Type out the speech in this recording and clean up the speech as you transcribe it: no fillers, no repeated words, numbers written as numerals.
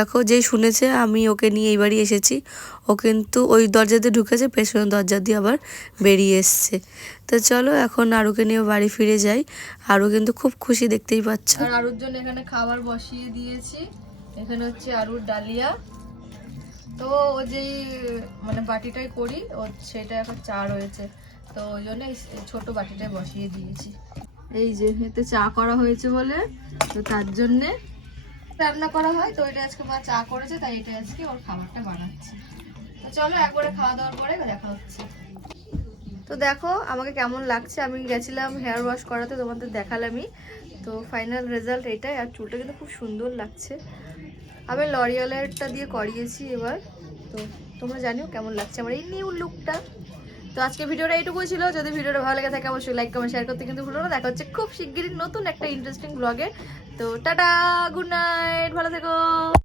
দেখো যেই শুনেছে আমি ওকে নিয়ে এই বাড়ি এসেছি, ও কিন্তু ওই দরজা দিয়ে ঢুকেছে, পেছনের দরজা দিয়ে আবার বেরিয়ে এসছে। তো চলো এখন আরুকে নিয়ে বাড়ি ফিরে যাই। আরু কিন্তু খুব খুশি, দেখতেই পাচ্ছ। আর আরুর জন্য এখানে খাবার বসিয়ে দিয়েছি। এখানে হচ্ছে আরুর ডালিয়া। তো ও যেই মানে বাটিটাই করি ও সেটা এখন চা রয়েছে, তো ওই জন্য ছোট বাটিটাই বসিয়ে দিয়েছি। এই যে এতে চা করা হয়েছে বলে, তো তার জন্যে রান্না করা হয়, তো এটা আজকে মা চা করেছে, তাই এটা আজকে ওর খাবারটা বানাচ্ছি। তো চলো একবারে খাওয়া দাওয়ার পরে দেখা হচ্ছে। তো দেখো আমাকে কেমন লাগছে, আমি গেছিলাম হেয়ার ওয়াশ করাতে, তোমাদের দেখালামই। তো ফাইনাল রেজাল্ট এটাই। আর চুলটা কিন্তু খুব সুন্দর লাগছে। আমি লরিয়ালেরটা দিয়ে করিয়েছি এবার। তো তোমরা জানিও কেমন লাগছে আমার এই নিউ লুকটা। তো আজকে ভিডিওটা এইটুকুই ছিল। যদি ভিডিওটা ভালো লাগে থাকে অবশ্যই লাইক কমেন্ট শেয়ার করতে কিন্তু ভুলো না। দেখা হচ্ছে খুব শিগগিরই নতুন একটা ইন্টারেস্টিং ব্লগে। তো টাটা, গুড নাইট, ভালো থেকো।